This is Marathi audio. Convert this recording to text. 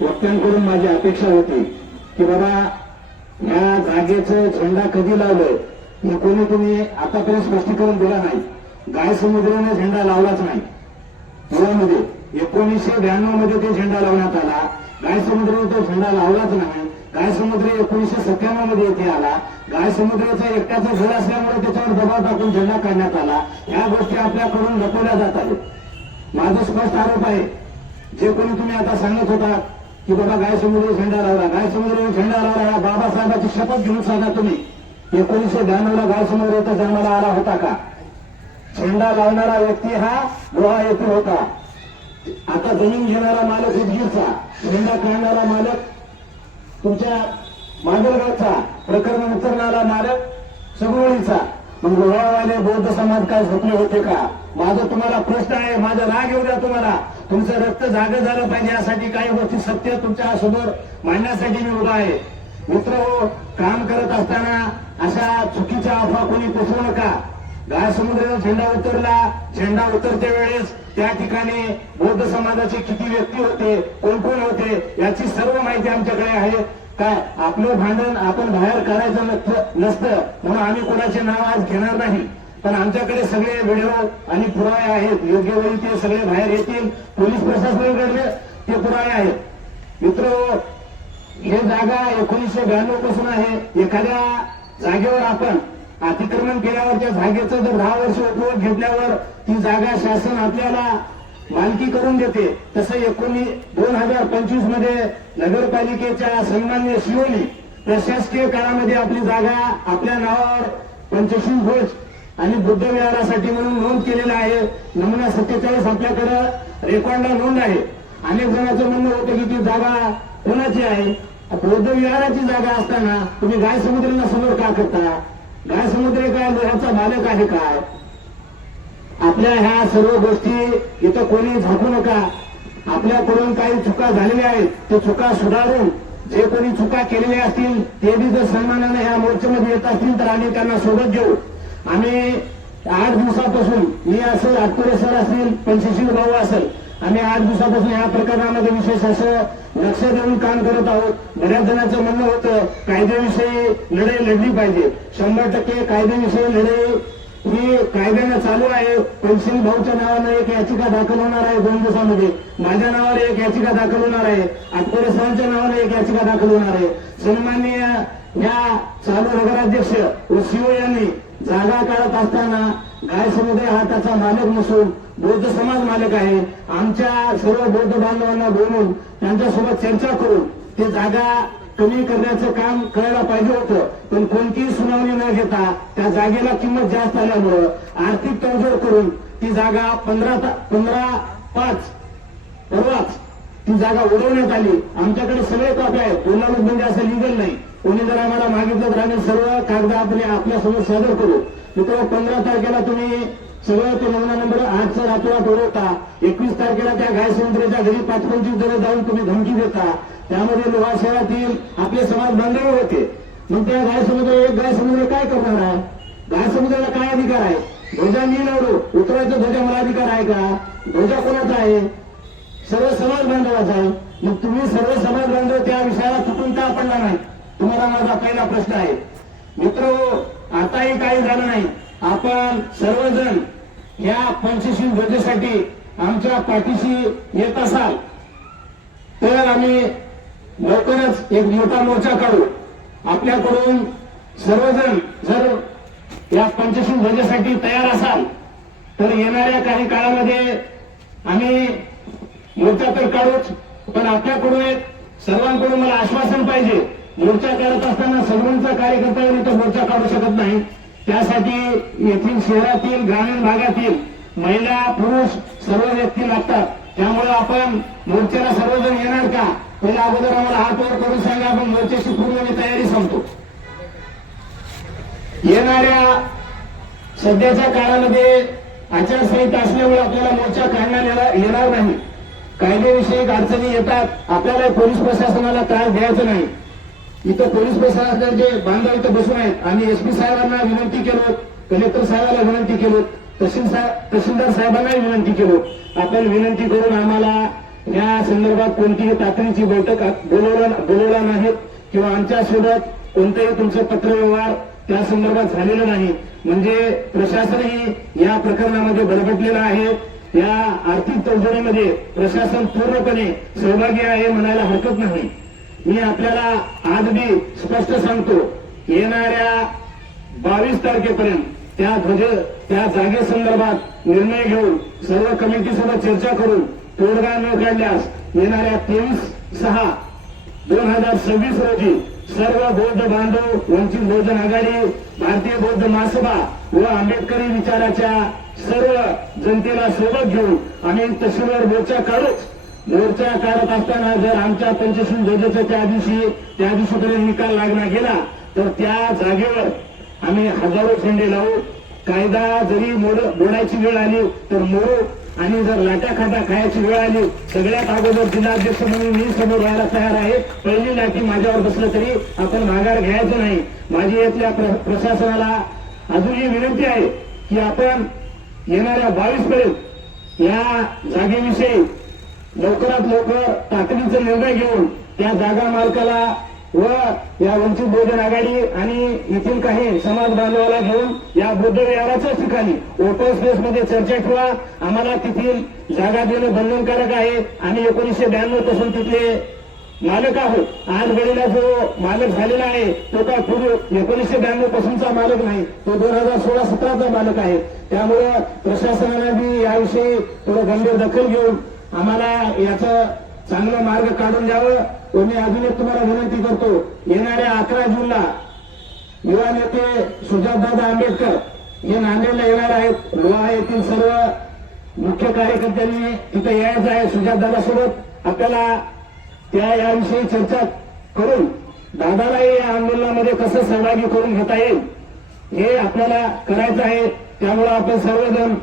वक्त्यांकडून माझी अपेक्षा होती की बाबा या जागेचं झेंडा कधी लावलं हे कोणी तुम्ही आतापर्यंत स्पष्टीकरण दिलं नाही. गाय समुद्राने झेंडा लावलाच नाही. मुळामध्ये 1992 मध्ये ते झेंडा लावण्यात आला. गाय समुद्राने तो झेंडा लावलाच नाही. गाय समुद्र 1997 मध्ये इथे आला. गाय समुद्राचा एकट्याचा घर असल्यामुळे त्याच्यावर दबाव टाकून झेंडा काढण्यात आला. या गोष्टी आपल्याकडून लपवल्या जात आहेत. माझा स्पष्ट आरोप आहे, जे कोणी तुम्ही आता सांगत होता की बाबा गाय समुद्र झेंडा लावला, गाय समुद्र झेंडा लावला, बाबासाहेबांची शपथ घेऊन सांगा तुम्ही 1992 ला गाय समुद्र इथं जन्माला आला होता का? झेंडा लावणारा व्यक्ती हा लोहा येथील होता. आता जमीन घेणारा मालक उदगीरचा, झेंडा काढणारा मालक तुमच्या मांजरगावचा, प्रकरण उचलणारा मालक सबुळीचा. मग लोहावाले बौद्ध समाज काय झोपले होते का? माझा तुम्हाला प्रश्न आहे, माझा राग येऊ द्या तुम्हाला. तुमचं रक्त जागं झालं पाहिजे यासाठी काही गोष्टी सत्य तुमच्या समोर मांडण्यासाठी मी उभा आहे. मित्र, काम करत असताना अशा चुकीच्या अफवा कोणी पसरू नका. गाय समुद्राचा झेंडा उतरला, झेंडा उतरते वेळेस त्या ठिकाणी बौद्ध समाजाचे किती व्यक्ती होते, कोण कोण होते याची सर्व माहिती आमच्याकडे आहे. काय आपलं भांडण आपण बाहेर काढायचं नसतं म्हणून आम्ही कोणाचे नाव आज घेणार नाही. पण आमच्याकडे सगळे व्हिडिओ आणि पुरावे आहेत. योग्य वेळी ते सगळे बाहेर येतील. पोलीस प्रशासनाकडे ते पुरावे आहेत. मित्र, हे जागा 1992 पासून आहे. एखाद्या जागेवर आपण अतिक्रमण केल्यावर त्या जागेचं जर 10 वर्ष उपयोग घेतल्यावर ती जागा शासन आपल्याला मालकी करून देते. तसं 2025 मध्ये नगरपालिकेच्या सन्माननीय शिवोली प्रशासकीय काळामध्ये आपली जागा आपल्या नावावर पंचशील ध्वज आणि बुद्ध विहारासाठी म्हणून नोंद केलेला आहे. नमुना 47 आपल्याकडे रेकॉर्डला नोंद आहे. अनेक जणांचं म्हणणं होतं की ती जागा कोणाची आहे? बौद्ध विहाराची जागा असताना तुम्ही गाय समुद्राला समोर का करता? गाय समुद्र काय लोहाचा मालक आहे काय? आपल्या ह्या सर्व गोष्टी इथं कोणी झाकू नका. आपल्याकडून काही चुका झालेल्या आहेत, ते चुका सुधारून जे कोणी चुका केलेल्या असतील ते बी जर सन्मानाने ह्या मोर्चामध्ये येत असतील तर आम्ही त्यांना सोबत घेऊ. आम्ही 8 दिवसापासून, मी असेल, आटकोरे सर असतील, पंचशील भाऊ असेल, आम्ही 8 दिवसापासून या प्रकरणामध्ये विशेष असं लक्ष देऊन काम करत आहोत. बऱ्याच जणांचं म्हणणं होतं कायद्याविषयी लढाई लढली पाहिजे. 100% कायद्याविषयी लढाई ही कायद्यानं चालू आहे. पंचशील भाऊच्या नावानं एक याचिका दाखल होणार आहे 2 दिवसामध्ये. माझ्या नावावर एक याचिका दाखल होणार आहे. आटकोरे सरांच्या नावानं एक याचिका दाखल होणार आहे. सन्माननीय या चालू नगराध्यक्ष व सीओ यांनी जागा काढत असताना गाय समुद्र हा त्याचा मालक नसून बौद्ध समाज मालक आहे. आमच्या सर्व बौद्ध बांधवांना बोलून त्यांच्यासोबत चर्चा करून ते जागा कमी करण्याचं काम करायला पाहिजे होतं. पण कोणतीही सुनावणी न घेता त्या जागेला किंमत जास्त आल्यामुळं आर्थिक तडजोड करून ती जागा 15/5 परवाच ती जागा उडवण्यात आली. आमच्याकडे सगळे कॉपी आहेत. बोलणं म्हणजे असं लिगल नाही. कोणी जर आम्हाला मागितलं तर आम्ही सर्व कागद आपल्यासमोर सादर करू. मित्र, 15 तारखेला तुम्ही सगळं ते नमुना नंबर 8चा रातोरात उडवता. 21 तारखेला त्या गाय समुद्राच्या घरी 5-25 जण जाऊन तुम्ही धमकी देता. त्यामध्ये लोहा शहरातील आपले समाज बांधव होते. मग त्या गाय समुद्र काय करणार आहे? गाय समुद्राला काय अधिकार आहे? ध्वजा मी लावलो, उतरायचा ध्वजा मला अधिकार आहे का? ध्वजा कोणाचा आहे? सर्व समाज बांधवाचा आहे. मग तुम्ही सर्व समाज बांधव त्या विषयाला चुकून का पडला नाही? तुम्हाला माझा पहिला प्रश्न आहे. मित्र, आताही काही झालं नाही. आपण सर्वजण या पंचशील ध्वजेसाठी आमच्या पाठीशी येत असाल तर आम्ही लवकरच एक मोठा मोर्चा काढू. आपल्याकडून सर्वजण जर या पंचशील ध्वजेसाठी तयार असाल तर येणाऱ्या काही काळामध्ये आम्ही मोर्चा तर काढूच. पण आपल्याकडून सर्वांकडून मला आश्वासन पाहिजे. मोर्चा काढत असताना सर्वांचा कार्यकर्ता येऊन इथं मोर्चा काढू शकत नाही. त्यासाठी येथील शहरातील ग्रामीण भागातील महिला पुरुष सर्व व्यक्ती लागतात. त्यामुळे आपण मोर्चाला सर्वजण येणार का? पहिला अगोदर आम्हाला हात वर करून सांगा. आपण मोर्चाची पूर्ण तयारी संपतो. येणाऱ्या सध्याच्या काळामध्ये आचारसंहिता असल्यामुळे आपल्याला मोर्चा काढण्यात येणार नाही. कायदेविषयक अडचणी येतात. आपल्याला पोलीस प्रशासनाला त्रास द्यायचा नाही. इथं पोलीस प्रशासनाचे बांधव इथं बसून आहेत. आम्ही एसपी साहेबांना विनंती केलो, कलेक्टर साहेबांना विनंती केलो, तहसीलदार साहेबांनाही विनंती केलो. आपण विनंती करून आम्हाला या संदर्भात कोणतीही तातडीची बैठक बोलवला नाही किंवा आमच्यासोबत कोणतेही तुमचं पत्रव्यवहार त्या संदर्भात झालेला नाही. म्हणजे प्रशासनही या प्रकरणामध्ये बरबटलेलं आहे. या आर्थिक तडजोडीमध्ये प्रशासन पूर्णपणे सहभागी आहे म्हणायला हरकत नाही. मी आपल्याला आज बी स्पष्ट सांगतो, येणाऱ्या 22 तारखेपर्यंत त्या जागेसंदर्भात निर्णय घेऊन सर्व कमिटीसोबत चर्चा करून तोडगा न काढल्यास येणाऱ्या 23/6/2026 रोजी सर्व बौद्ध बांधव, वंचित बहुजन आघाडी, भारतीय बौद्ध महासभा व आंबेडकरी विचाराच्या सर्व जनतेला सोबत घेऊन आम्ही तहसीलवर मोर्चा काढूच. मोर्चा काढत असताना जर आमच्या पंचशील ध्वजाचा त्या दिवशीपर्यंत निकाल लागला गेला तर त्या जागेवर आम्ही हजारो झेंडे लावू. कायदा जरी मोडायची वेळ आली तर मोडू, आणि जर लाट्या खायची वेळ आली, सगळ्यात अगोदर जिल्हाध्यक्ष म्हणून मी समोर व्हायला तयार आहे. पहिली लाठी माझ्यावर बसलं तरी आपण माघार घ्यायचं नाही. माझी इथल्या प्रशासनाला अजूनही विनंती आहे की आपण येणाऱ्या 22 पर्यंत या जागेविषयी लवकरात लवकर तातडीचा निर्णय घेऊन त्या जागा मालकाला व या वंचित बहुजन आघाडी आणि येथील काही समाज बांधवाला घेऊन या बुद्ध विहाराच्याच ठिकाणी ओपन स्पेस मध्ये चर्चा ठेवा. आम्हाला तिथील जागा देणं बंधनकारक आहे. आम्ही 1992 पासून तिथले मालक आहोत. आज घडीला जो मालक झालेला आहे तो काय पूर्वी 1992 पासूनचा मालक नाही, तो 2016-17चा मालक आहे. त्यामुळं प्रशासनाने बी याविषयी थोडं गंभीर दखल घेऊन आम्हाला याचं चांगला मार्ग काढून द्यावं. व मी अजून एक तुम्हाला विनंती करतो, येणाऱ्या 11 जूनला युवा नेते सुजातदादा आंबेडकर हे नांदेडला येणार आहेत. लोहा येथील सर्व मुख्य कार्यकर्त्यांनी तिथे यायचं आहे. सुजातदादा सोबत आपल्याला याविषयी चर्चा करून दादालाही या आंदोलनामध्ये कसं सहभागी करून घेता येईल हे आपल्याला करायचं आहे. त्यामुळे आपण सर्वजण